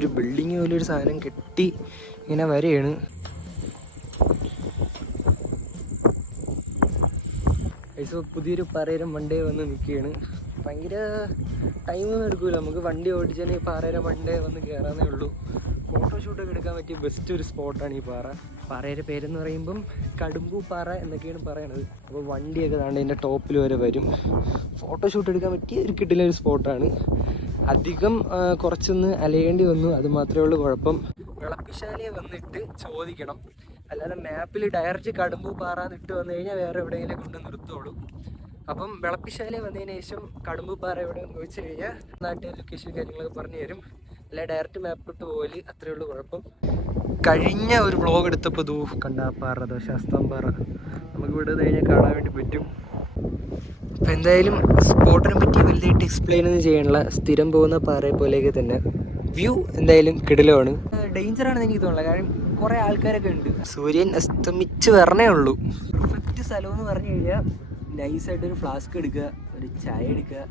ഒരു ബിൽഡിങ് പോലെ ഒരു സാധനം കെട്ടി ഇങ്ങനെ വരെയാണ്. പുതിയൊരു പാറേര മണ്ടേ വന്ന് നിൽക്കുകയാണ്. ഭയങ്കര ടൈമൊന്നും എടുക്കില്ല, നമുക്ക് വണ്ടി ഓടിച്ചാൽ ഈ പാറേര മണ്ടേ വന്ന് കയറാനേ ഉള്ളൂ. ഫോട്ടോഷൂട്ടൊക്കെ എടുക്കാൻ പറ്റിയ ബെസ്റ്റ് ഒരു സ്പോട്ടാണ് ഈ പാറ. പാറയുടെ പേരെന്ന് പറയുമ്പം കടുമ്പു പാറ എന്നൊക്കെയാണ് പറയണത്. അപ്പോൾ വണ്ടിയൊക്കെ താണ്ട് ഇതിൻ്റെ ടോപ്പിൽ വരെ വരും. ഫോട്ടോഷൂട്ട് എടുക്കാൻ പറ്റിയ ഒരു കിട്ടിലെ ഒരു സ്പോട്ടാണ്. അധികം കുറച്ചൊന്ന് അലയേണ്ടി വന്നു, അത് മാത്രമേ ഉള്ളൂ കുഴപ്പം. വിളപ്പിശാലയെ വന്നിട്ട് ചോദിക്കണം, അല്ലാതെ മാപ്പിൽ ഡയറക്റ്റ് കടുമ്പു പാറ എന്നിട്ട് വന്നു കഴിഞ്ഞാൽ വേറെ എവിടെയെങ്കിലും കൊണ്ട് നിർത്തുള്ളൂ. അപ്പം വിളപ്പിശാല വന്നതിന് ശേഷം കടുമ്പു പാറ എവിടെയെന്ന് ചോദിച്ചു കഴിഞ്ഞാൽ നാട്ടിലെ ലൊക്കേഷൻ കാര്യങ്ങളൊക്കെ പറഞ്ഞു തരും. അല്ല ഡയറക്റ്റ് മാപ്പ് ഇട്ട് പോകല്, അത്രയേ ഉള്ളൂ കുഴപ്പം. കഴിഞ്ഞ ഒരു വ്ളോഗ് എടുത്തപ്പോൾ കണ്ട പാറ ശാസ്താം പാറ നമുക്ക് ഇവിടെ കഴിഞ്ഞാൽ കാണാൻ വേണ്ടി പറ്റും. അപ്പം എന്തായാലും സ്പോട്ടിനെ പറ്റി വലുതായിട്ട് എക്സ്പ്ലെയിൻ ഒന്നും ചെയ്യാനുള്ള, സ്ഥിരം പോകുന്ന പാറയെ പോലെയൊക്കെ തന്നെ. വ്യൂ എന്തായാലും കിടിലമാണ്. ഡേഞ്ചറാണെന്ന് എനിക്ക് തോന്നുന്നില്ല, കാരണം കുറേ ആൾക്കാരൊക്കെ ഉണ്ട്. സൂര്യൻ അസ്തമിച്ച് വരണേ ഉള്ളൂ. പെർഫെക്റ്റ് സ്ഥലം എന്ന് പറഞ്ഞു കഴിഞ്ഞാൽ നൈസായിട്ടൊരു ഫ്ലാസ്ക് എടുക്കുക, ഒരു ചായ എടുക്കുക,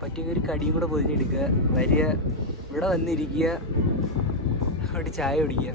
പറ്റിയ ഒരു കടിയും കൂടെ പൊതിഞ്ഞെടുക്കുക, വരിക, ഇവിടെ വന്നിരിക്കുക, ഒരു ചായ കുടിക്കുക.